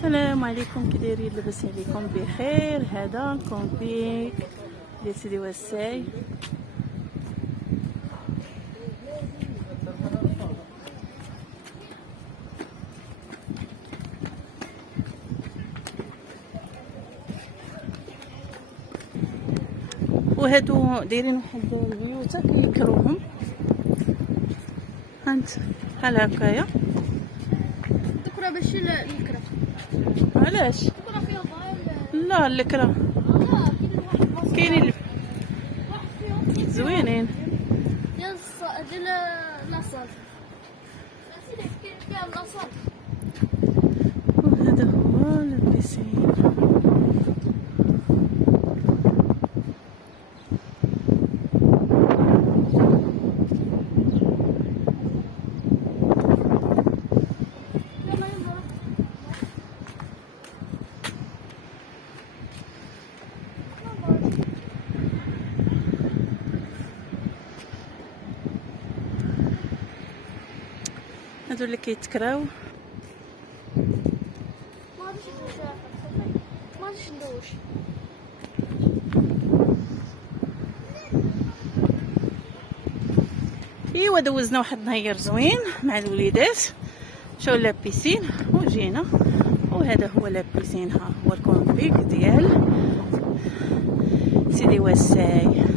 السلام عليكم، كي دايرين؟ لاباس عليكم بخير؟ هذا كومبيك ديال سيدي وساي. وهادو دايرين واحد البيوتا كيكروهم، هانت بحال هكايا. ذكرى باش الكرا. علاش؟ ذكرى فيها ضايل. لا الكرا كاينين واحد فيهم زوينين. ديال لاصال. سيدي كاين فيها لاصال. وهذا هو البيسين. هادو اللي كيتكراو. ما غاديش ندوش ما غاديش ندوش. ايوا دوزنا واحد النهار زوين مع الوليدات، مشاو لابيسين وجينا. وهذا هو لابيسين، ها هو الكومبيك ديال سيدي وساي.